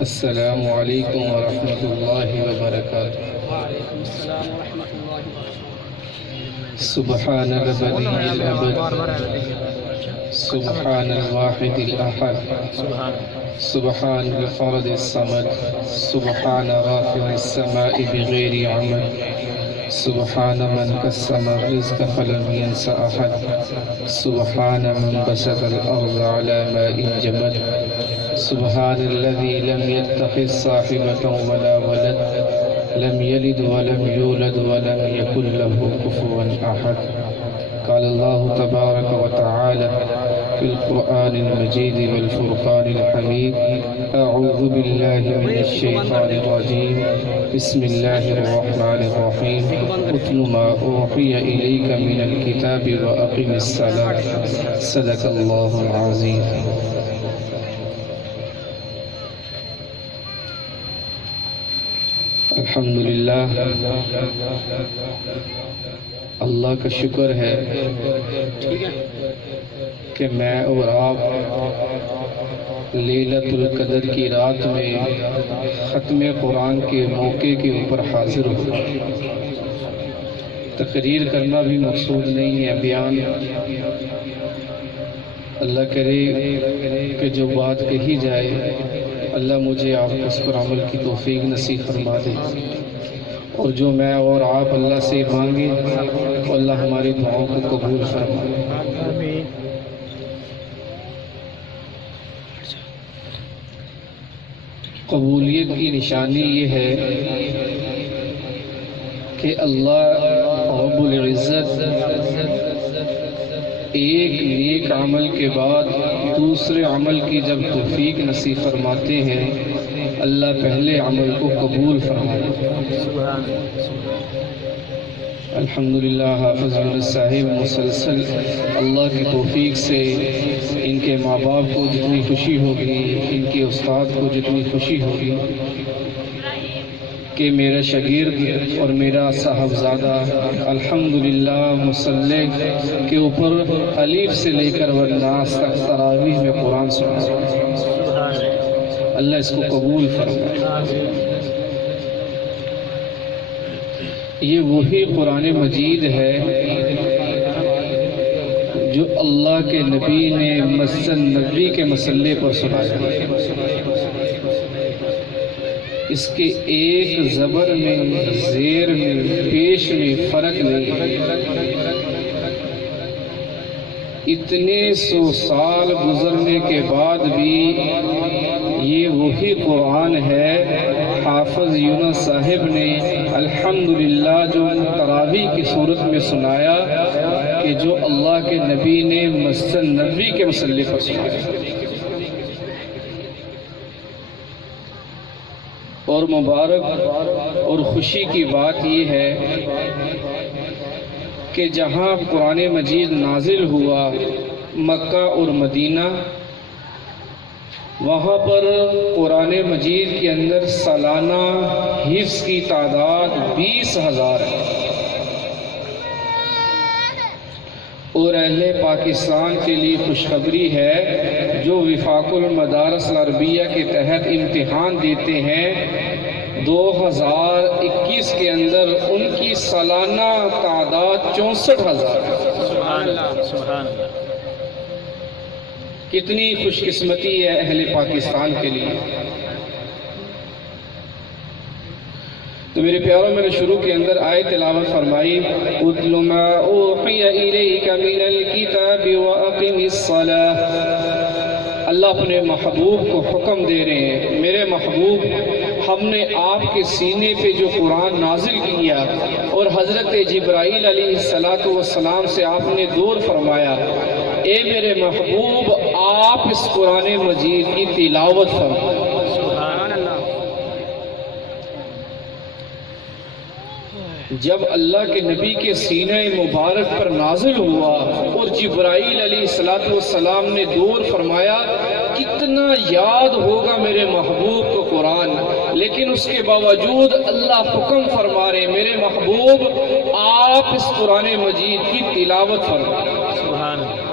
السلام علیکم ورحمۃ اللہ وبرکاتہ۔ وعلیکم السلام ورحمۃ اللہ وبرکاتہ۔ سبحان البدیع الابد، سبحان الواحد الاحد، سبحان الفرد الصمد، سبحان رافع السماء بغیر عمد، سبحان من قسم الرزق فلم ينس احد، سبحان من بسط الارض على ماء جمد، سبحان الذي لم يتخذ صاحبة ولا ولد، لم يلد ولم يولد ولم يكن له كفوا احد۔ قال الله تبارك وتعالى في القرآن المجيد والفرقان الحميد: أعوذ بالله من الشيطان الرجيم، بسم الله الرحمن الرحيم، اتل ما أوحي إليك من الكتاب وأقم الصلاة، صدق الله العظيم۔ الحمدللہ، اللہ کا شکر ہے کہ میں اور آپ لیلۃ القدر کی رات میں ختم قرآن کے موقع کے اوپر حاضر ہو۔ تقریر کرنا بھی مقصود نہیں ہے، بیان۔ اللہ کرے کہ جو بات کہی جائے اللہ مجھے آپ کو اس پر عمل کی توفیق نصیب فرما دے، اور جو میں اور آپ اللہ سے مانگے تو اللہ ہماری دعاؤں کو قبول فرمائے۔ قبولیت کی نشانی یہ ہے کہ اللہ رب العزت ایک نیک عمل کے بعد دوسرے عمل کی جب توفیق نصیب فرماتے ہیں، اللہ پہلے عمل کو قبول فرماتے ہیں۔ الحمدللہ حافظ یونس صاحب مسلسل اللہ کی توفیق سے ان کے ماں باپ کو جتنی خوشی ہوگی، ان کے استاد کو جتنی خوشی ہوگی کہ میرا شاگرد اور میرا صاحبزادہ الحمدللہ مصلح کے اوپر الف سے لے کر والناس تک تراویح میں قرآن سنا، اللہ اس کو قبول فرمائے۔ یہ وہی قرآن مجید ہے جو اللہ کے نبی نے مسجد نبوی کے مسئلے پر سنایا۔ اس کے ایک زبر میں، زیر میں، پیش میں فرق نہیں ہے۔ اتنے 100 سال گزرنے کے بعد بھی یہ وہی قرآن ہے۔ حافظ یونس صاحب نے الحمدللہ جو تراویح کی صورت میں سنایا کہ جو اللہ کے نبی نے مسجد نبوی کے مسئلے پر سنایا۔ اور مبارک اور خوشی کی بات یہ ہے کہ جہاں قرآن مجید نازل ہوا، مکہ اور مدینہ، وہاں پر قرآن مجید کے اندر سالانہ حفظ کی تعداد 20,000 ہے، اور اہل پاکستان کے لیے خوشخبری ہے جو وفاق المدارس العربیہ کے تحت امتحان دیتے ہیں 2021 کے اندر ان کی سالانہ تعداد 64,000 ہے۔ سبحان اللہ، سبحان اللہ۔ کتنی خوش قسمتی ہے اہل پاکستان کے لیے۔ تو میرے پیاروں، میں نے شروع کے اندر آیت تلاوت فرمائی: اتل ما اوحی الیک من الکتاب واقم الصلاۃ۔ اللہ اپنے محبوب کو حکم دے رہے ہیں، میرے محبوب، ہم نے آپ کے سینے پہ جو قرآن نازل کیا اور حضرت جبرائیل علیہ السلام سے آپ نے دور فرمایا، اے میرے محبوب آپ اس قرآن مجید کی تلاوت فرمائیں۔ سبحان اللہ۔ جب اللہ کے نبی کے سینہ مبارک پر نازل ہوا اور جبرائیل علیہ السلام نے دور فرمایا، کتنا یاد ہوگا میرے محبوب کو قرآن، لیکن اس کے باوجود اللہ حکم فرما رہے، میرے محبوب آپ اس قرآن مجید کی تلاوت فرمائیں۔ سبحان اللہ۔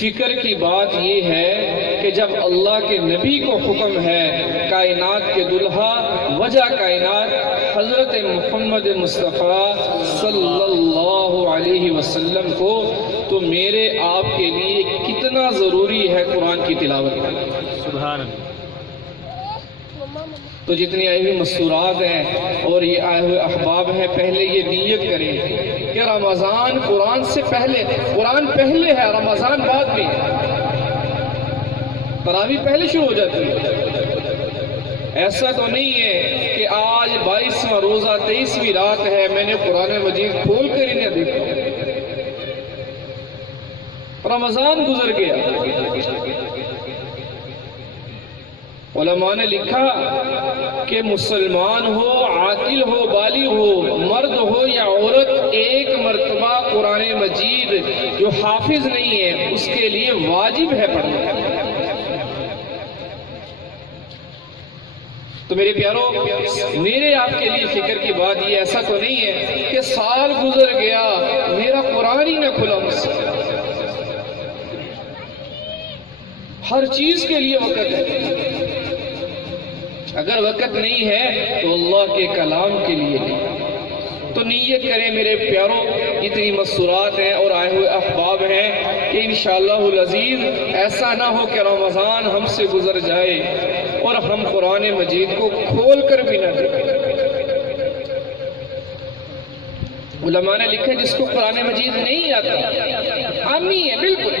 فکر کی بات یہ ہے کہ جب اللہ کے نبی کو حکم ہے کائنات کے دلہا وجہ کائنات حضرت محمد مصطفیٰ صلی اللہ علیہ وسلم کو، تو میرے آپ کے لیے کتنا ضروری ہے قرآن کی تلاوت کرنا۔ سبحان اللہ۔ تو جتنی آئی ہوئی مستورات ہیں اور یہ آئے ہوئے احباب ہیں، پہلے یہ نیت کریں کہ رمضان قرآن سے پہلے، قرآن پہلے ہے، رمضان بعد میں، تراویح پہلے شروع ہو جاتی ہے۔ ایسا تو نہیں ہے کہ آج 22واں روزہ 23ویں رات ہے، میں نے قرآن مجید کھول کر ہی نہ دیکھا، رمضان گزر گیا۔ علماء نے لکھا کہ مسلمان ہو، عاقل ہو، بالغ ہو، مرد ہو یا عورت، ایک مرتبہ قرآن مجید جو حافظ نہیں ہے اس کے لیے واجب ہے پڑھنا۔ تو میرے پیارو، میرے آپ کے لیے فکر کی بات یہ، ایسا تو نہیں ہے کہ سال گزر گیا میرا قرآن ہی نہ کھلا مجھ سے۔ ہر چیز کے لیے وقت ہے، اگر وقت نہیں ہے تو اللہ کے کلام کے لیے نہیں۔ تو نیت کریں میرے پیاروں، اتنی مستورات ہیں اور آئے ہوئے احباب ہیں کہ انشاءاللہ العزیز ایسا نہ ہو کہ رمضان ہم سے گزر جائے اور ہم قرآن مجید کو کھول کر بھی نہ دیکھیں۔ علماء نے لکھا جس کو قرآن مجید نہیں آتا، عامی ہے بالکل،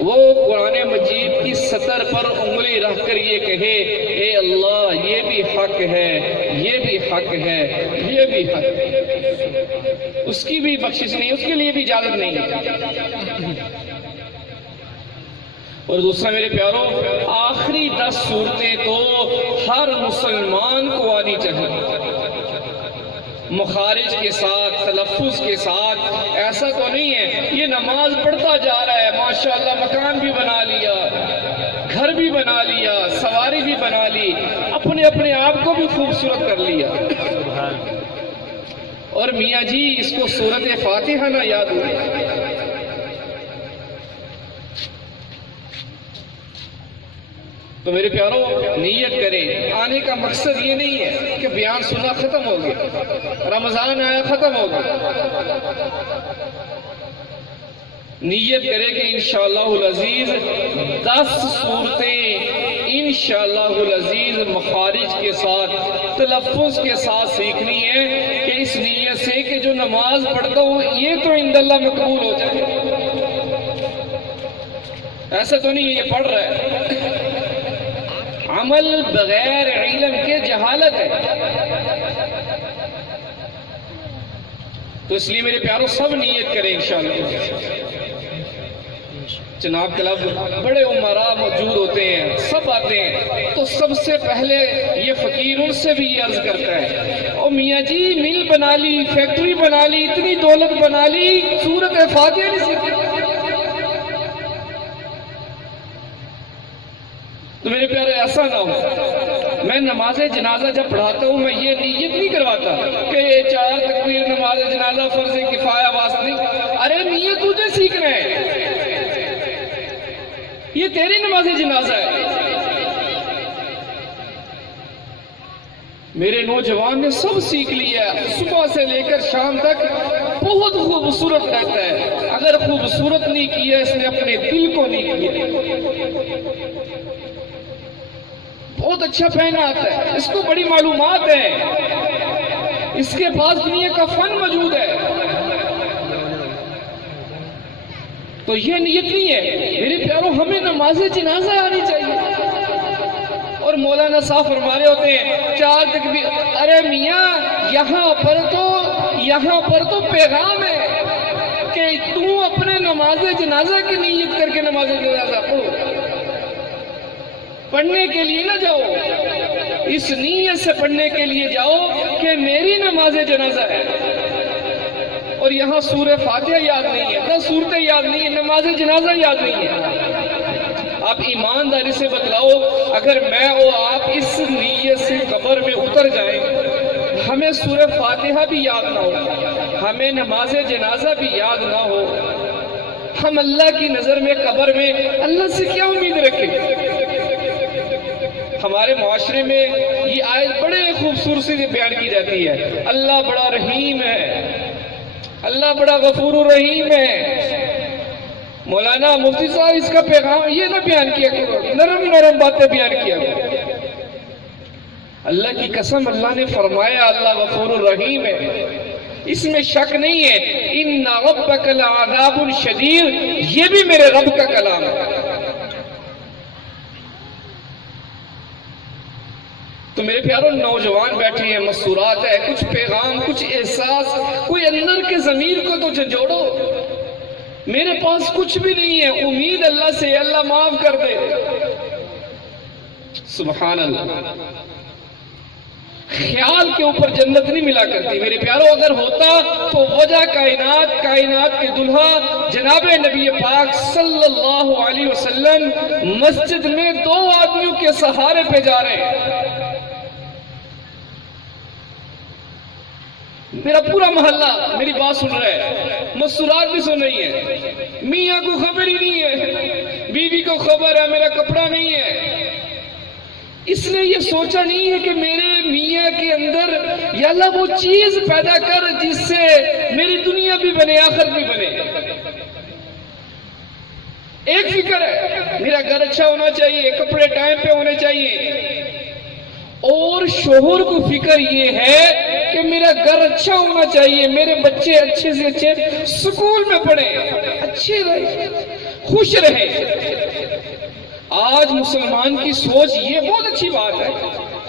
وہ قرآن مجید کی سطر پر انگلی رکھ کر یہ کہے اے اللہ یہ بھی حق ہے، یہ بھی حق ہے، یہ بھی حق ہے، اس کی بھی بخشش نہیں، اس کے لیے بھی اجازت نہیں ہے۔ اور دوسرا میرے پیاروں، آخری 10 سورتیں تو ہر مسلمان کو آنی چاہیے، مخارج کے ساتھ، تلفظ کے ساتھ۔ ایسا تو نہیں ہے یہ نماز پڑھتا جا رہا ہے، ماشاءاللہ مکان بھی بنا لیا، گھر بھی بنا لیا، سواری بھی بنا لی، اپنے آپ کو بھی خوبصورت کر لیا، اور میاں جی اس کو سورت فاتحہ نہ یاد ہوئی۔ تو میرے پیاروں نیت کریں، آنے کا مقصد یہ نہیں ہے کہ بیان سنا ختم ہو گیا، رمضان آیا ختم ہو گیا۔ نیت کرے کہ انشاءاللہ العزیز 10 صورتیں انشاءاللہ العزیز مخارج کے ساتھ، تلفظ کے ساتھ سیکھنی ہے، کہ اس نیت سے کہ جو نماز پڑھتا ہوں یہ تو عند اللہ مقبول ہو جائے۔ ایسا تو نہیں ہے یہ پڑھ رہا ہے، عمل بغیر علم کے جہالت ہے۔ تو اس لیے میرے پیاروں سب نیت کریں انشاءاللہ۔ جناب کلب بڑے عمراء موجود ہوتے ہیں، سب آتے ہیں، تو سب سے پہلے یہ فقیر ان سے بھی یہ عرض کرتا ہے، او میاں جی مل بنا لی، فیکٹری بنا لی، اتنی دولت بنا لی، سورت فاتحہ نہیں سیکھی۔ تو میرے پیارے ایسا نہ ہو، میں نماز جنازہ جب پڑھاتا ہوں میں یہ نیت نہیں کرواتا کہ یہ 4 تکبیر نماز جنازہ فرض کفایہ واسطہ نہیں۔ ارے نیت تجھے سیکھنا ہے، یہ تیری نماز جنازہ ہے۔ میرے نوجوان نے سب سیکھ لیا، صبح سے لے کر شام تک بہت خوبصورت رہتا ہے۔ اگر خوبصورت نہیں کیا اس نے اپنے دل کو نہیں کیا۔ بہت اچھا پہنا آتا ہے، اس کو بڑی معلومات ہے، اس کے پاس دنیا کا فن موجود ہے۔ تو یہ نیت نہیں ہے میرے پیاروں، ہمیں نماز جنازہ آنی چاہیے۔ اور مولانا صاحب فرما رہے ہوتے ہیں 4 تکبیر، ارے میاں یہاں پر تو پیغام ہے کہ تم اپنے نماز جنازہ کی نیت کر کے نماز جنازہ پڑھو، پڑھنے کے لیے نہ جاؤ، اس نیت سے پڑھنے کے لیے جاؤ کہ میری نماز جنازہ ہے۔ اور یہاں سورہ فاتحہ یاد نہیں ہے، 10 صورتیں یاد نہیں ہے، نماز جنازہ یاد نہیں ہے۔ آپ ایمانداری سے بتلاؤ، اگر میں اور آپ اس نیت سے قبر میں اتر جائیں، ہمیں سورہ فاتحہ بھی یاد نہ ہو، ہمیں نماز جنازہ بھی یاد نہ ہو، ہم اللہ کی نظر میں قبر میں اللہ سے کیا امید رکھے. ہمارے معاشرے میں یہ آیت بڑے خوبصورتی سے بیان کی جاتی ہے. اللہ بڑا رحیم ہے، اللہ بڑا غفور الرحیم ہے. مولانا مفتی صاحب اس کا پیغام یہ نہ بیان کیا کرو، نرم نرم باتیں بیان کیا کرو. اللہ کی قسم اللہ نے فرمایا اللہ غفور الرحیم ہے، اس میں شک نہیں ہے. ان ربک لعذاب شدید، یہ بھی میرے رب کا کلام ہے. تو میرے پیاروں نوجوان بیٹھے ہیں، مسورات ہے، کچھ پیغام، کچھ احساس، کوئی اندر کے ضمیر کو تو جھنجھوڑو. میرے پاس کچھ بھی نہیں ہے، امید اللہ سے، اللہ معاف کر دے. سبحان اللہ. خیال کے اوپر جنت نہیں ملا کرتی میرے پیاروں. اگر ہوتا تو وجہ کائنات کے دلہا جناب نبی پاک صلی اللہ علیہ وسلم مسجد میں 2 آدمیوں کے سہارے پہ جا رہے ہیں. میرا پورا محلہ میری بات سن رہا ہے، مسورات بھی سن رہی ہے. میاں کو خبر ہی نہیں ہے، بیوی کو خبر ہے میرا کپڑا نہیں ہے. اس نے یہ سوچا نہیں ہے کہ میرے میاں کے اندر یا اللہ وہ چیز پیدا کر جس سے میری دنیا بھی بنے آخرت بھی بنے. ایک فکر ہے میرا گھر اچھا ہونا چاہیے، کپڑے ٹائم پہ ہونے چاہیے. اور شوہر کو فکر یہ ہے کہ میرا گھر اچھا ہونا چاہیے، میرے بچے اچھے سے اچھے سکول میں پڑھیں، اچھے رہیں، خوش رہیں. آج مسلمان کی سوچ یہ بہت اچھی بات ہے،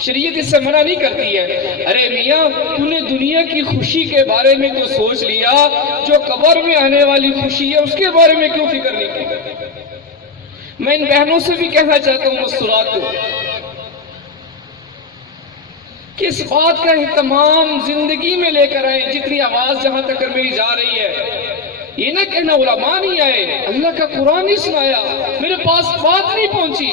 شریعت اس سے منع نہیں کرتی ہے. ارے میاں تو نے دنیا کی خوشی کے بارے میں تو سوچ لیا، جو قبر میں آنے والی خوشی ہے اس کے بارے میں کیوں فکر نہیں کی. میں ان بہنوں سے بھی کہنا چاہتا ہوں مسورات کو کہ اس بات کا اہتمام زندگی میں لے کر آئیں. جتنی آواز جہاں تک میری جا رہی ہے، یہ نہ کہنا علماء نہیں آئے، اللہ کا قرآن نہیں سنایا، میرے پاس بات نہیں پہنچی.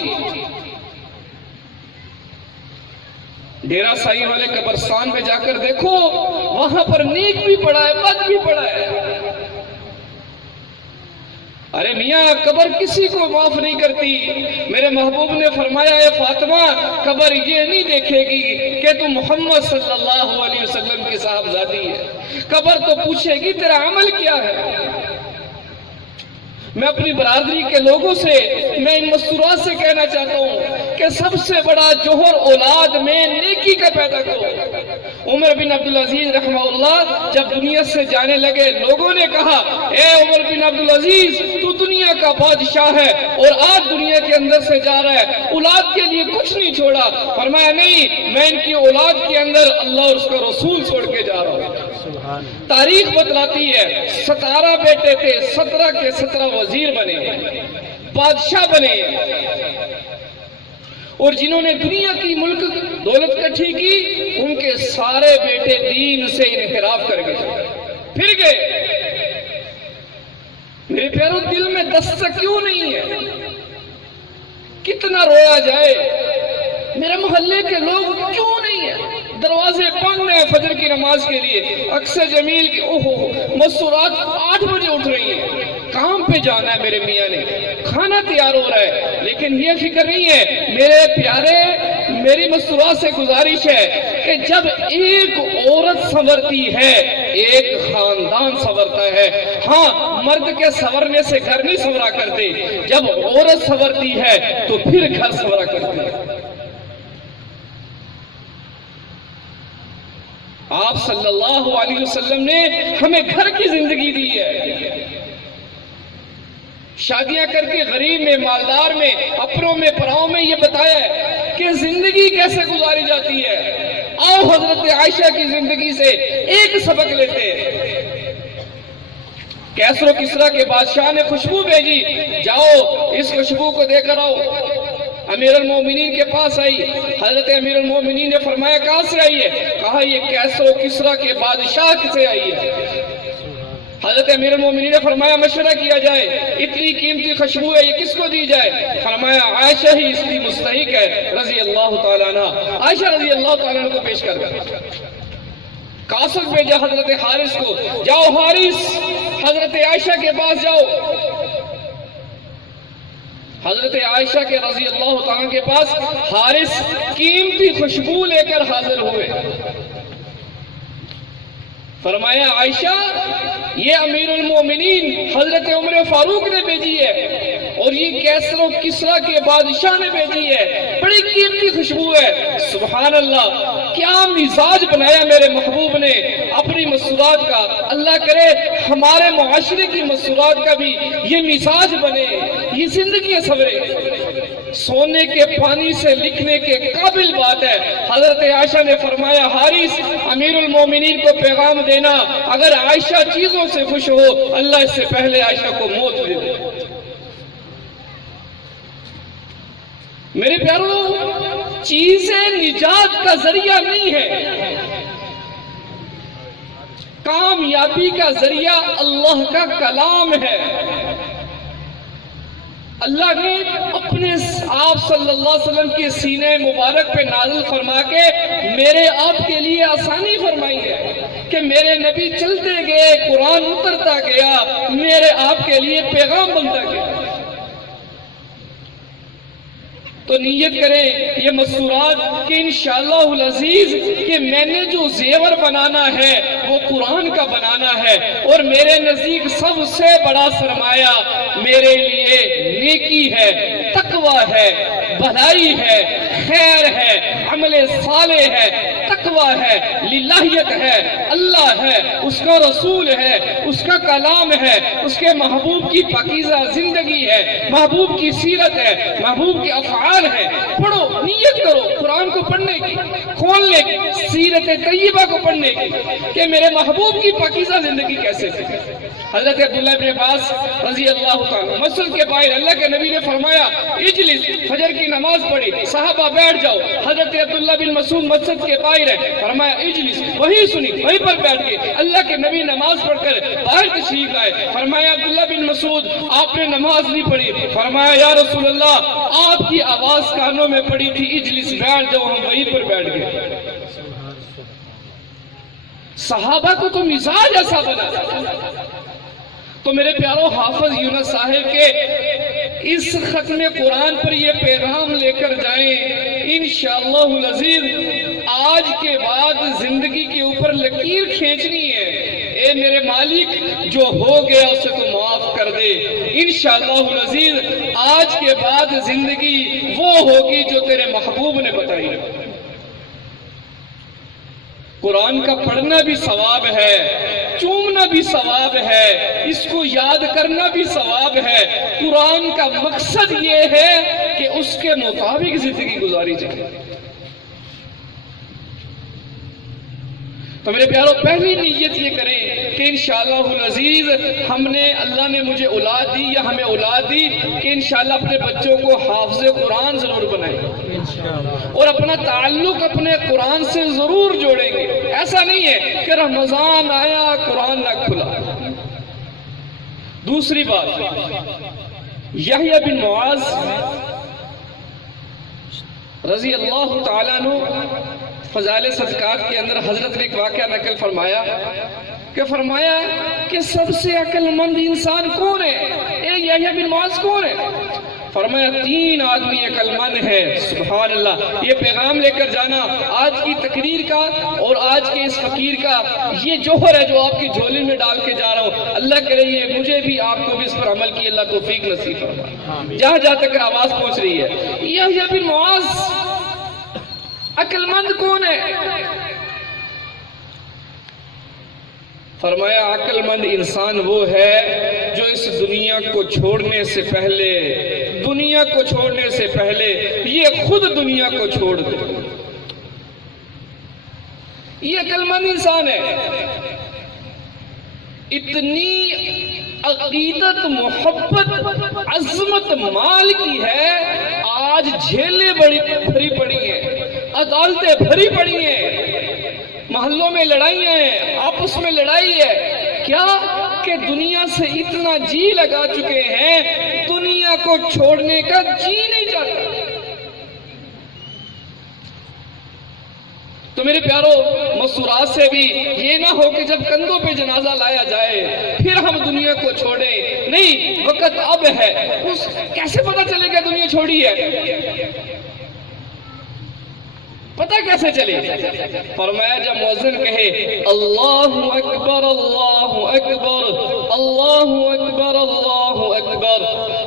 ڈیرہ سائی والے قبرستان میں جا کر دیکھو، وہاں پر نیک بھی پڑا ہے، بد بھی پڑا ہے. ارے میاں قبر کسی کو معاف نہیں کرتی. میرے محبوب نے فرمایا اے فاطمہ، قبر یہ نہیں دیکھے گی کہ تم محمد صلی اللہ علیہ وسلم کی صاحبزادی ہے، قبر تو پوچھے گی تیرا عمل کیا ہے. میں اپنی برادری کے لوگوں سے، میں ان مسورات سے کہنا چاہتا ہوں کہ سب سے بڑا جوہر اولاد میں نیکی کا پیدا کرو. عمر بن عبدالعزیز رحمہ اللہ جب دنیا سے جانے لگے، لوگوں نے کہا اے عمر بن عبدالعزیز تو دنیا کا بادشاہ ہے اور آج دنیا کے اندر سے جا رہا ہے، اولاد کے لیے کچھ نہیں چھوڑا. فرمایا نہیں، میں ان کی اولاد کے اندر اللہ اور اس کا رسول چھوڑ کے جا رہا ہوں. تاریخ بتلاتی ہے 17 بیٹے تھے، 17 کے 17 وزیر بنے، بادشاہ بنے. اور جنہوں نے دنیا کی ملک دولت کٹھی کی، ان کے سارے بیٹے دین سے انحراف کر گئے، پھر گئے. میرے پیاروں دل میں دستک کیوں نہیں ہے؟ کتنا رویا جائے، میرے محلے کے لوگ کیوں نہیں ہیں؟ دروازے بند ہیں فجر کی نماز کے لیے. اکثر جمیل کی مسورات 8 بجے اٹھ رہی ہیں، کام پہ جانا ہے، میرے میاں نے کھانا تیار ہو رہا ہے، لیکن یہ فکر نہیں ہے. میرے پیارے، میری مسورات سے گزارش ہے کہ جب ایک عورت سنورتی ہے ایک خاندان سنورتا ہے. ہاں مرد کے سنورنے سے گھر نہیں سنورا کرتے، جب عورت سنورتی ہے تو پھر گھر سنورا کرتے ہیں. آپ صلی اللہ علیہ وسلم نے ہمیں گھر کی زندگی دی ہے. شادیاں کر کے غریب میں، مالدار میں، اپنوں میں، پراؤں میں یہ بتایا ہے کہ زندگی کیسے گزاری جاتی ہے. آؤ حضرت عائشہ کی زندگی سے ایک سبق لیتے ہیں. کیسر و کسرا کے بادشاہ نے خوشبو بھیجی، جاؤ اس خوشبو کو دے کر آؤ. امیر المومنین کے پاس آئی. حضرت امیر المومنین نے فرمایا کہاں سے آئی ہے؟ کہا یہ کیسر و کسرا کے بادشاہ سے آئی ہے. حضرت امیر المومنین نے فرمایا مشورہ کیا جائے، اتنی قیمتی خوشبو ہے یہ کس کو دی جائے؟ فرمایا عائشہ ہی اس کی مستحق ہے رضی اللہ تعالیٰ عنہ. عائشہ رضی اللہ تعالیٰ عنہ کو پیش کر دیا. قاصد بھیجا حضرت حارث کو، جاؤ حارث حضرت عائشہ کے پاس جاؤ. حضرت عائشہ کے رضی اللہ تعالیٰ کے پاس حارث قیمتی خوشبو لے کر حاضر ہوئے. فرمایا عائشہ یہ امیر المومنین حضرت عمر فاروق نے بھیجی ہے اور یہ کیسر و کسرا کے بادشاہ نے بھیجی ہے, بڑی قیمتی خوشبو ہے. سبحان اللہ, کیا مزاج بنایا میرے محبوب نے اپنی مسرات کا. اللہ کرے ہمارے معاشرے کی مسرات کا بھی یہ مزاج بنے, یہ زندگی سنورے. سونے کے پانی سے لکھنے کے قابل بات ہے. حضرت عائشہ نے فرمایا حارث امیر المومنین کو پیغام دینا, اگر عائشہ چیزوں سے خوش ہو اللہ اس سے پہلے عائشہ کو موت دے دے. میرے پیارو, چیزیں نجات کا ذریعہ نہیں ہے, کامیابی کا ذریعہ اللہ کا کلام ہے. اللہ نے اپنے آپ صلی اللہ علیہ وسلم کے سینے مبارک پہ نازل فرما کے میرے آپ کے لیے آسانی فرمائی ہے کہ میرے نبی چلتے گئے, قرآن اترتا گیا, میرے آپ کے لیے پیغام بنتا گیا. تو نیت کریں یہ مسورات کہ انشاءاللہ العزیز کہ میں نے جو زیور بنانا ہے وہ قرآن کا بنانا ہے, اور میرے نزدیک سب سے بڑا سرمایہ میرے لیے نیکی ہے, تقوی ہے, بھلائی ہے, خیر ہے, عمل صالح ہے, تقوی ہے, للہیت ہے, اللہ ہے, اس کا رسول ہے, اس کا کلام ہے, اس کے محبوب کی پاکیزہ زندگی ہے, محبوب کی سیرت ہے, محبوب کے افعال ہے. پڑھو, نیت کرو قرآن کو پڑھنے کی, کھولنے کی, سیرت طیبہ کو پڑھنے کی کہ میرے محبوب کی پاکیزہ زندگی کیسے تھی. حضرت عبداللہ بن عباس رضی اللہ تعالیٰ مسجد کے باہر اللہ کے نبی نے فرمایا اجلس, فجر کی نماز پڑھی, صحابہ بیٹھ جاؤ. حضرت عبداللہ بن مسعود مسجد کے باہر ہے, فرمایا اجلس, وہی سنی, وہیں پر بیٹھ گئے. اللہ کے نبی نماز پڑھ کر باہر تشریف آئے. فرمایا عبداللہ بن مسعود آپ نے نماز نہیں پڑھی. فرمایا یا رسول اللہ آپ کی آواز کانوں میں پڑی تھی, اجلس بیٹھ جاؤ. ہم وہیں پر بیٹھ گئے. صحابہ کو تو مزاج ایسا بنا. تو میرے پیارو, حافظ یونس صاحب کے اس ختم قرآن پر یہ پیغام لے کر جائیں انشاءاللہ العزیز. آج کے بعد زندگی کے اوپر لکیر کھینچنی ہے, اے میرے مالک جو ہو گیا اسے تو معاف کر دے. انشاءاللہ العزیز آج کے بعد زندگی وہ ہوگی جو تیرے محبوب نے بتائی. قرآن کا پڑھنا بھی ثواب ہے, چومنا بھی ثواب ہے, اس کو یاد کرنا بھی ثواب ہے. قرآن کا مقصد یہ ہے کہ اس کے مطابق زندگی گزاری جائے. تو میرے پیارو, پہلی نیت یہ کریں کہ انشاءاللہ العزیز ہم نے, اللہ نے مجھے اولاد دی یا ہمیں اولاد دی کہ انشاءاللہ اپنے بچوں کو حافظ قرآن ضرور بنائیں اور اپنا تعلق اپنے قرآن سے ضرور جوڑیں گے. ایسا نہیں ہے کہ رمضان آیا قرآن نہ کھلا. دوسری بات, یحییٰ بن معاذ رضی اللہ تعالیٰ عنہ فضائل صدقات کے اندر حضرت نے ایک واقعہ نقل فرمایا کہ سب سے عقل مند انسان کون ہے؟ اے یحییٰ بن معاذ کون ہے؟ فرمایا 3 آدمی عقل مند ہے. سبحان اللہ. یہ پیغام لے کر جانا آج کی تقریر کا اور آج کے اس فقیر کا یہ جوہر ہے جو آپ کی جھولی میں ڈال کے جا رہا ہوں. اللہ کرے یہ مجھے بھی آپ کو بھی اس پر عمل کی اللہ توفیق نصیب فرمائے. جہاں جہاں تک آواز پہنچ رہی ہے, یحییٰ بن معاذ عقل مند کون ہے؟ فرمایا عقل مند انسان وہ ہے جو اس دنیا کو چھوڑنے سے پہلے یہ خود دنیا کو چھوڑ دے. یہ عقل مند انسان ہے. اتنی عقیدت, محبت, عظمت مال کی ہے. آج جھیلیں بھری پڑی ہیں, عدالتیں بھری پڑی ہیں, محلوں میں لڑائیاں ہیں, آپس میں لڑائی ہے. کیا کہ دنیا سے اتنا جی لگا چکے ہیں, دنیا کو چھوڑنے کا جی نہیں چاہتا. تو میرے پیارو مسورات سے بھی یہ نہ ہو کہ جب کندھوں پہ جنازہ لایا جائے پھر ہم دنیا کو چھوڑیں. نہیں، وقت اب ہے. کیسے پتا چلے گا دنیا چھوڑی ہے؟ پتہ کیسے چلے؟ فرمایا جب مؤذن کہے اللہ اکبر اللہ اکبر اللہ اکبر اللہ اکبر،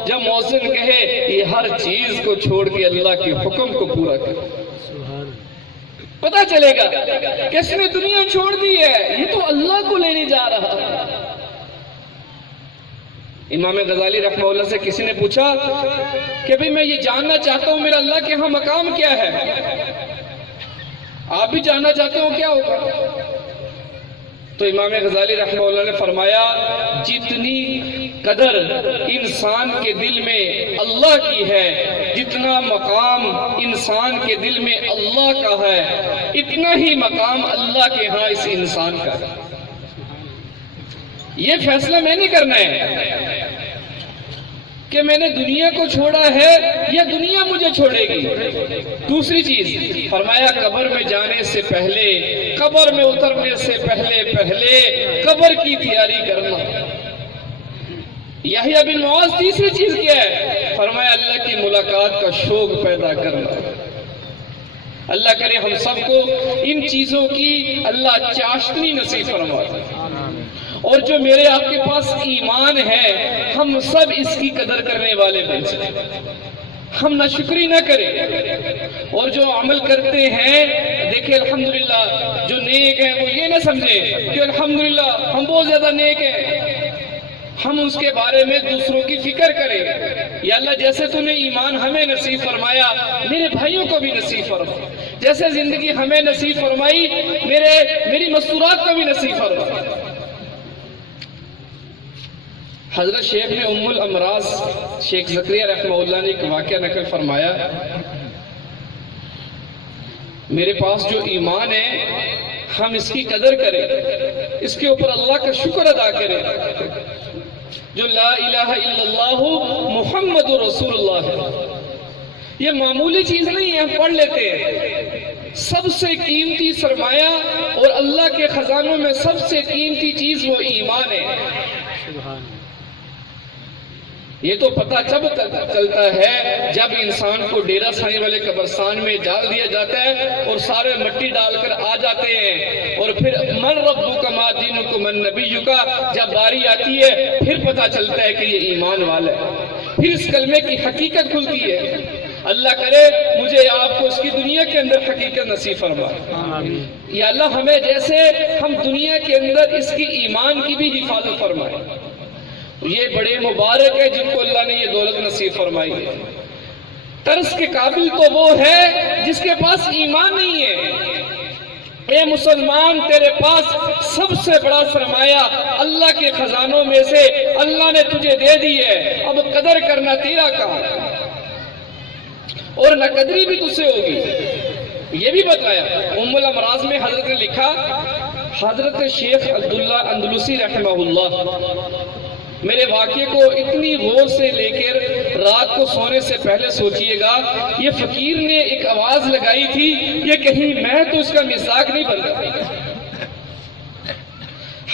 جب مؤذن کہے یہ ہر چیز کو چھوڑ کے اللہ کے حکم کو پورا کرے، پتہ چلے گا کہ اس نے دنیا چھوڑ دی ہے، یہ تو اللہ کو لینے جا رہا ہے. امام غزالی رحمہ اللہ سے کسی نے پوچھا کہ بھئی میں یہ جاننا چاہتا ہوں میرا اللہ کے ہاں مقام کیا ہے؟ آپ بھی جاننا چاہتے ہو کیا ہوگا؟ تو امام غزالی رحمہ اللہ نے فرمایا جتنی قدر انسان کے دل میں اللہ کی ہے، جتنا مقام انسان کے دل میں اللہ کا ہے، اتنا ہی مقام اللہ کے ہاں اس انسان کا ہے. یہ فیصلہ میں نے کرنا ہے کہ میں نے دنیا کو چھوڑا ہے یا دنیا مجھے چھوڑے گی. دوسری چیز فرمایا قبر میں جانے سے پہلے، قبر میں اترنے سے پہلے قبر کی تیاری کرنا. یحییٰ بن معاذ تیسری چیز کیا ہے؟ فرمایا اللہ کی ملاقات کا شوق پیدا کرنا. اللہ کرے ہم سب کو ان چیزوں کی اللہ چاشنی نصیب فرمائے، اور جو میرے آپ کے پاس ایمان ہے ہم سب اس کی قدر کرنے والے بن سکیں، ہم ناشکری نہ کریں. اور جو عمل کرتے ہیں دیکھیں الحمدللہ جو نیک ہیں وہ یہ نہ سمجھیں کہ الحمدللہ ہم بہت زیادہ نیک ہیں، ہم اس کے بارے میں دوسروں کی فکر کریں. یا اللہ جیسے تو نے ایمان ہمیں نصیب فرمایا میرے بھائیوں کو بھی نصیب فرما، جیسے زندگی ہمیں نصیب فرمائی میری مستورات کو بھی نصیب فرما. حضرت شیخ نے ام الامراض شیخ زکریا رحمہ اللہ نے ایک واقعہ نقل فرمایا، میرے پاس جو ایمان ہے ہم اس کی قدر کریں، اس کے اوپر اللہ کا شکر ادا کریں. جو لا الہ الا اللہ محمد رسول اللہ ہے، یہ معمولی چیز نہیں ہے، ہم پڑھ لیتے ہیں. سب سے قیمتی سرمایہ اور اللہ کے خزانوں میں سب سے قیمتی چیز وہ ایمان ہے. یہ تو پتہ جب چلتا ہے جب انسان کو ڈیرہ سائی والے قبرستان میں ڈال دیا جاتا ہے اور سارے مٹی ڈال کر آ جاتے ہیں، اور پھر من ربک ما دینک من نبیک، جب باری آتی ہے پھر پتہ چلتا ہے کہ یہ ایمان والا ہے، پھر اس کلمے کی حقیقت کھلتی ہے. اللہ کرے مجھے آپ کو اس کی دنیا کے اندر حقیقت نصیب فرمائے. یا اللہ ہمیں جیسے ہم دنیا کے اندر اس کی ایمان کی بھی حفاظت فرمائے. یہ بڑے مبارک ہے جن کو اللہ نے یہ دولت نصیب فرمائی ہے. ترس کے قابل تو وہ ہے جس کے پاس ایمان نہیں ہے. اے مسلمان تیرے پاس سب سے بڑا سرمایہ اللہ کے خزانوں میں سے اللہ نے تجھے دے دی ہے، اب قدر کرنا تیرا کام اور نہ قدری بھی تجھ سے ہوگی. یہ بھی بتایا ام الامراض میں حضرت نے لکھا، حضرت شیخ عبداللہ اندلسی رحمہ اللہ میرے واقعے کو اتنی غور سے لے کر رات کو سونے سے پہلے سوچئے گا. یہ فقیر نے ایک آواز لگائی تھی، یہ کہیں میں تو اس کا مزاق نہیں بنتا.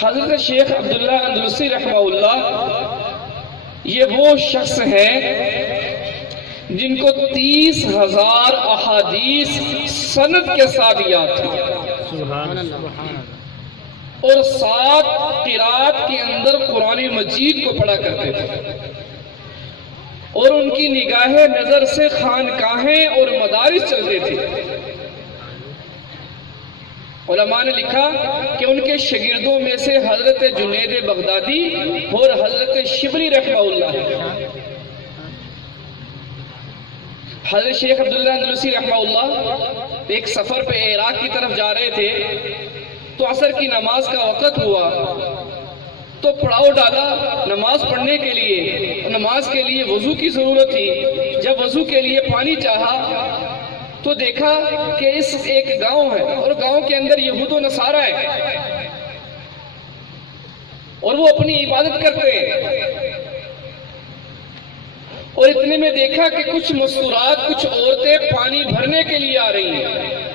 حضرت شیخ عبداللہ اندلسی رحمہ اللہ یہ وہ شخص ہیں جن کو 30,000 احادیث سند کے ساتھ یاد تھی، اور 7 قرات کے اندر قرآن مجید کو پڑھا کرتے تھے، اور ان کی نگاہ نظر سے خانقاہیں اور مدارس چلتے تھے. علماء نے لکھا کہ ان کے شاگردوں میں سے حضرت جنید بغدادی اور حضرت شبلی رحمہ اللہ ہے. حضرت شیخ عبداللہ اندلسی رحمہ اللہ ایک سفر پہ عراق کی طرف جا رہے تھے، تو عصر کی نماز کا وقت ہوا تو پڑاؤ ڈالا نماز پڑھنے کے لیے. نماز کے لیے وضو کی ضرورت تھی. جب وضو کے لیے پانی چاہا تو دیکھا کہ اس ایک گاؤں ہے اور گاؤں کے اندر یہود و نصارہ ہے اور وہ اپنی عبادت کرتے ہیں. اور اتنے میں دیکھا کہ کچھ مستورات، کچھ عورتیں پانی بھرنے کے لیے آ رہی ہیں.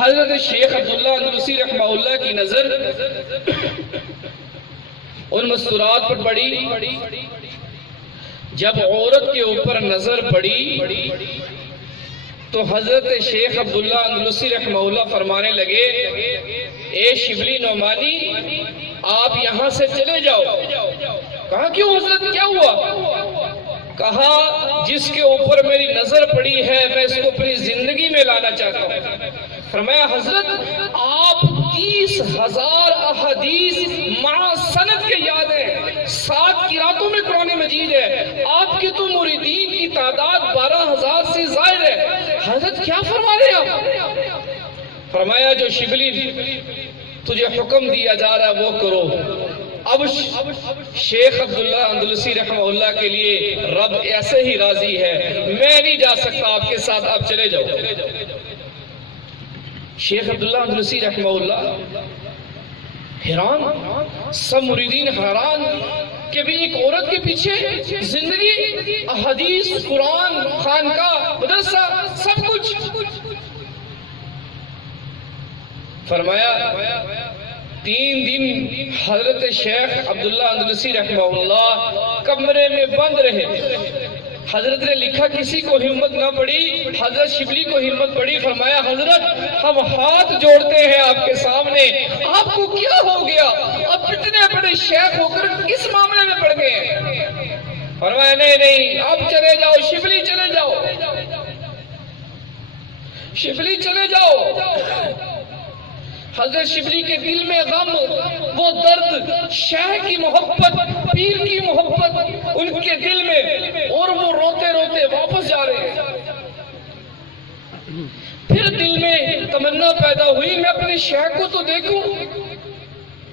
حضرت شیخ عبداللہ اندلسی رحمہ اللہ کی نظر ان مستورات پر پڑی. جب عورت کے اوپر نظر پڑی تو حضرت شیخ عبداللہ اندلسی رحمہ اللہ فرمانے لگے اے شبلی نعمانی آپ یہاں سے چلے جاؤ. کہا کیوں حضرت کیا ہوا؟ کہا جس کے اوپر میری نظر پڑی ہے میں اس کو اپنی زندگی میں لانا چاہتا ہوں. فرمایا حضرت آپ 30,000 احادیث مع سند کے یاد ہیں، 7 قراتوں میں قرآن مجید ہے، آپ کے تو مریدین کی تعداد 12,000 سے زائد ہے. حضرت کیا فرما رہے ہیں آپ؟ فرمایا جو شبلی تجھے حکم دیا جا رہا ہے وہ کرو. اب شیخ عبداللہ اندلسی رحمہ اللہ کے لیے رب ایسے ہی راضی ہے، میں نہیں جا سکتا آپ کے ساتھ، آپ چلے جاؤ. شیخ عبداللہ اندلسی رحمہ اللہ حیران، سب مریدین حیران کہ بھی ایک عورت کے پیچھے زندگی، حدیث، قرآن، خانقاہ، مدرسہ، سب کچھ. فرمایا 3 دن حضرت شیخ عبداللہ اندلسی رحمہ اللہ کمرے میں بند رہے. حضرت نے لکھا کسی کو ہمت نہ پڑی، حضرت شبلی کو ہمت پڑی. فرمایا حضرت ہم ہاتھ جوڑتے ہیں آپ کے سامنے، آپ کو کیا ہو گیا؟ اب اتنے بڑے شیخ ہو کر کس معاملے میں پڑ گئے ہیں؟ فرمایا نہیں آپ چلے جاؤ، شبلی چلے جاؤ، شبلی چلے جاؤ. حضرت شبلی کے دل میں غم، وہ درد، شیخ کی محبت، پیر کی محبت ان کے دل میں، اور وہ روتے روتے واپس جا رہے ہیں. پھر دل میں تمنا پیدا ہوئی میں اپنے شیخ کو تو دیکھوں.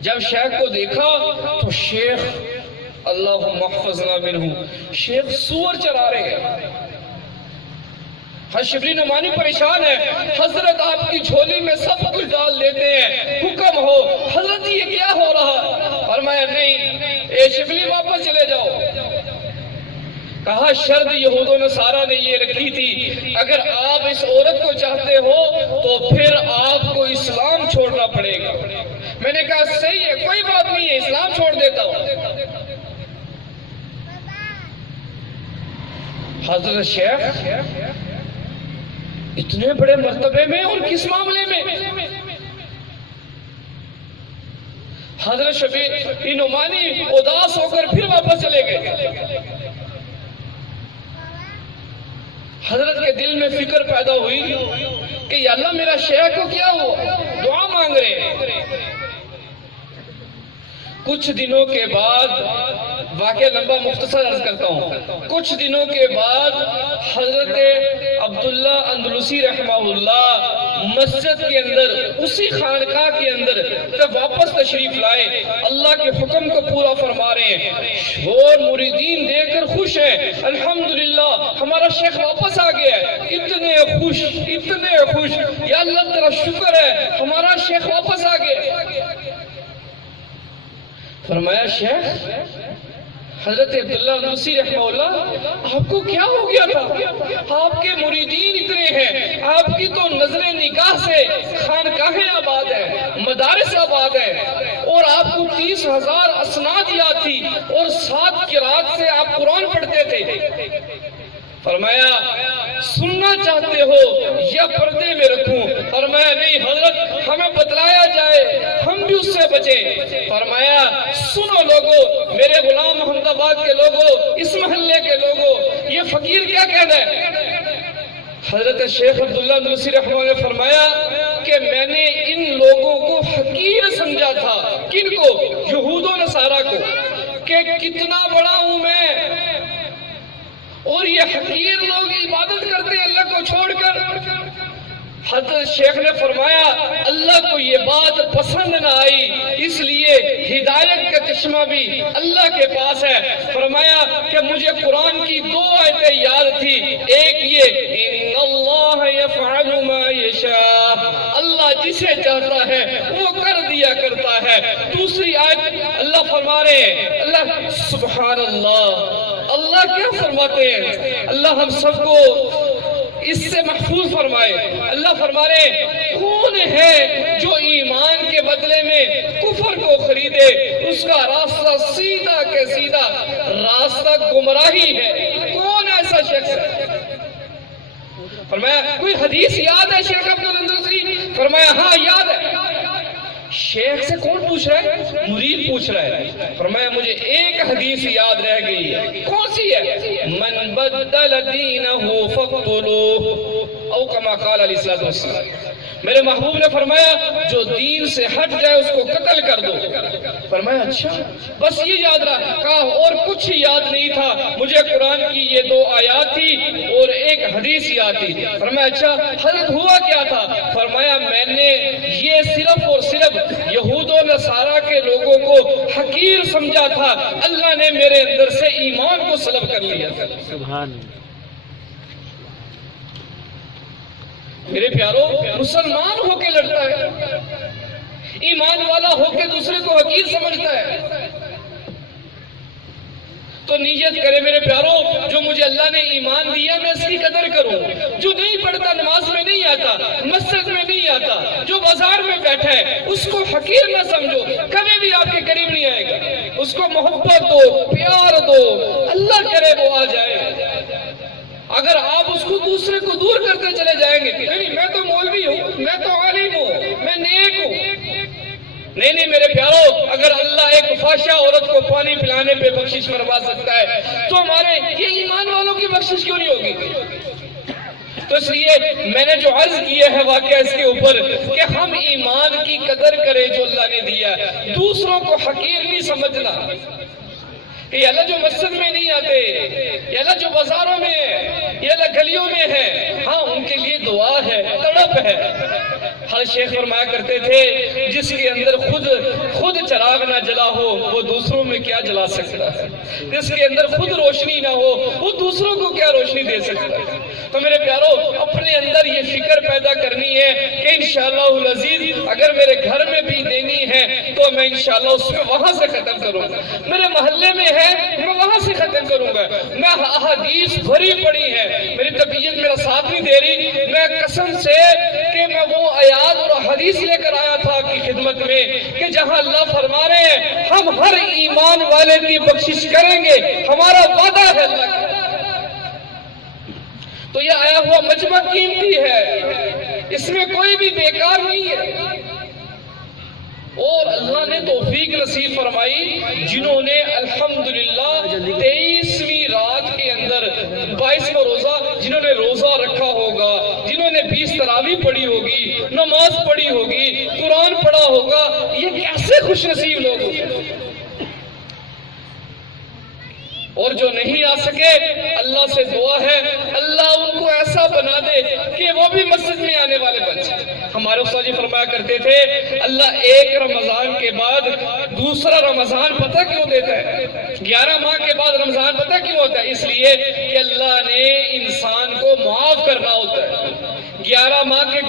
جب شیخ کو دیکھا تو شیخ اللہم احفظنا منہ، شیخ سور چرا رہے ہیں. شبلی نعمانی پریشان ہے، حضرت آپ کی جھولی میں سب کچھ ڈال دیتے ہیں، حکم ہو. حضرت یہ کیا ہو رہا؟ فرمایا نہیں اے شبلی واپس چلے جاؤ. کہا شرط یہود و نصارہ نے یہ رکھی تھی، اگر آپ اس عورت کو چاہتے ہو تو پھر آپ کو اسلام چھوڑنا پڑے گا. میں نے کہا صحیح ہے، کوئی بات نہیں ہے، اسلام چھوڑ دیتا ہوں. حضرت شیخ اتنے بڑے مرتبے میں اور کس معاملے میں؟ حضرت شبلی نعمانی اداس ہو کر پھر واپس چلے گئے. حضرت کے دل میں فکر پیدا ہوئی کہ یا اللہ میرا شیخ کو کیا ہوا، دعا مانگ رہے ہیں. کچھ دنوں کے بعد، واقعہ لمبا مختصر عرض کرتا ہوں، کچھ دنوں کے بعد حضرت عبداللہ اندلسی رحمہ اللہ مسجد کے اندر، اسی خانقاہ کے اندر جب واپس تشریف لائے، اللہ کے حکم کو پورا فرما رہے ہیں، اور مریدین دیکھ کر خوش ہیں، الحمدللہ ہمارا شیخ واپس آ گیا ہے. اتنے خوش، اتنے خوش، یا اللہ تیرا شکر ہے ہمارا شیخ واپس آ گیا. فرمایا شیخ حضرت عبداللہ اندلسی رحمہ اللہ آپ کو کیا ہو گیا تھا؟ آپ کے مریدین اتنے ہیں، آپ کی تو نظر نگاہ سے خانقاہیں آباد ہیں، مدارس آباد ہیں، اور آپ کو 30,000 اسناد یاد تھی، اور 7 قرات سے آپ قرآن پڑھتے تھے. فرمایا سننا چاہتے ہو یا پردے میں رکھوں؟ فرمایا نہیں حضرت ہمیں بتلایا جائے ہم بھی اس سے بچیں. فرمایا سنو لوگو، میرے غلام محمد آباد کے لوگو، اس محلے کے لوگو، یہ فقیر کیا کہنا ہے؟ حضرت شیخ عبداللہ اندلسی رحمہ اللہ نے فرمایا کہ میں نے ان لوگوں کو حقیر سمجھا تھا. کن کو؟ یہود و نصارہ کو، کہ کتنا بڑا ہوں میں، اور یہ حقیر لوگ عبادت کرتے ہیں اللہ کو چھوڑ کر. حضرت شیخ نے فرمایا اللہ کو یہ بات پسند نہ آئی، اس لیے ہدایت کا چشمہ بھی اللہ کے پاس ہے. فرمایا کہ مجھے قرآن کی 2 آیتیں یاد تھی، ایک یہ ان اللہ یفعل ما یشاء، اللہ جسے چاہتا ہے وہ کر دیا کرتا ہے. دوسری آیت اللہ فرما رہے ہیں، اللہ سبحان اللہ، اللہ کیا فرماتے ہیں؟ اللہ ہم سب کو اس سے محفوظ فرمائے۔ اللہ فرما رہے ہیں کون ہے جو ایمان کے بدلے میں کفر کو خریدے، اس کا راستہ سیدھا کے سیدھا راستہ گمراہی ہے۔ کون ایسا شخص ہے؟ فرمایا کوئی حدیث یاد ہے شیخ عبدالندوسی؟ فرمایا ہاں یاد ہے۔ شیخ سے کون پوچھ رہا ہے؟ مرید پوچھ رہا ہے۔ فرمایا مجھے ایک حدیث یاد رہ گئی ہے۔ کون سی ہے؟ من بدل دینہ فاقتلوہ، او کما قال علیہ السلام۔ میرے محبوب نے فرمایا جو دین سے ہٹ جائے اس کو قتل کر دو۔ فرمایا اچھا بس یہ یاد رہا؟ کہا اور کچھ یاد نہیں تھا، مجھے قرآن کی یہ 2 آیات تھی اور ایک حدیث یاد تھی۔ فرمایا اچھا حضرت ہوا کیا تھا؟ فرمایا میں نے یہ صرف اور صرف یہود و نصارہ کے لوگوں کو حقیر سمجھا تھا، اللہ نے میرے اندر سے ایمان کو سلب کر لیا تھا۔ سبحان میرے پیارو مسلمان ہو کے لڑتا ہے، ایمان والا ہو کے دوسرے کو حقیر سمجھتا ہے۔ تو نیت کرے میرے پیارو جو مجھے اللہ نے ایمان دیا میں اس کی قدر کروں۔ جو نہیں پڑھتا، نماز میں نہیں آتا، مسجد میں نہیں آتا، جو بازار میں بیٹھا ہے اس کو حقیر نہ سمجھو، کبھی بھی آپ کے قریب نہیں آئے گا۔ اس کو محبت دو، پیار دو، اللہ کرے وہ آ جائے۔ اگر آپ اس کو دوسرے کو دور کرتے چلے جائیں گے، نہیں میں تو مولوی ہوں، میں تو عالم ہوں، میں نیک ہوں، نہیں میرے پیارو، اگر اللہ ایک فحشہ عورت کو پانی پلانے پہ بخشش فرما سکتا ہے تو ہمارے یہ ایمان والوں کی بخشش کیوں نہیں ہوگی؟ تو اس لیے میں نے جو عرض کیا ہے واقعہ اس کے اوپر کہ ہم ایمان کی قدر کریں جو اللہ نے دیا ہے، دوسروں کو حقیر نہیں سمجھنا کہ یہ اللہ جو مسجد میں نہیں آتے، یہ اللہ جو بازاروں میں ہے، یہ اللہ گلیوں میں ہے، ہاں ان کے لیے دعا ہے، تڑپ ہے۔ ہر شیخ فرمایا کرتے تھے جس کے اندر خود چراغ نہ جلا ہو وہ دوسروں میں کیا جلا سکتا ہے، جس کے اندر خود روشنی نہ ہو وہ دوسروں کو کیا روشنی دے سکتا ہے۔ تو میرے پیارو اپنے اندر یہ فکر پیدا کرنی ہے کہ انشاءاللہ العزیز اگر میرے گھر میں بھی دینی ہے تو میں انشاءاللہ اس میں وہاں سے ختم کروں گا، میرے محلے میں ہے میں وہاں سے ختم کروں گا۔ میں احادیث بھری پڑی ہے، میری طبیعت میرا ساتھ نہیں دے رہی، میں قسم سے کہ میں وہ آیات اور حدیث لے کر آیا تھا آپ کی خدمت میں کہ جہاں اللہ فرما رہے ہیں ہم ہر ایمان والے کی بخشش کریں گے، ہمارا وعدہ ہے اللہ کا۔ تو یہ آیا ہوا مجمع قیمتی ہے، اس میں کوئی بھی بیکار نہیں ہے، اور اللہ نے توفیق نصیب فرمائی جنہوں نے الحمدللہ 23ویں رات کے اندر 22واں روزہ جنہوں نے روزہ رکھا ہوگا، جنہوں نے 20 تراویح پڑھی ہوگی، نماز پڑھی ہوگی، قرآن پڑھا ہوگا، یہ کیسے خوش نصیب لوگ ہوگے۔ اور جو نہیں آ سکے اللہ سے دعا ہے اللہ ان کو ایسا بنا دے کہ وہ بھی مسجد میں آنے والے بن جائیں۔ ہمارے استاد جی فرمایا کرتے تھے اللہ ایک رمضان کے بعد دوسرا رمضان پتہ کیوں دیتا ہے؟ 11 ماہ کے بعد رمضان پتہ کیوں ہوتا ہے؟ اس لیے کہ اللہ نے انسان کو معاف کرنا ہوتا ہے۔ 11 ماہ کے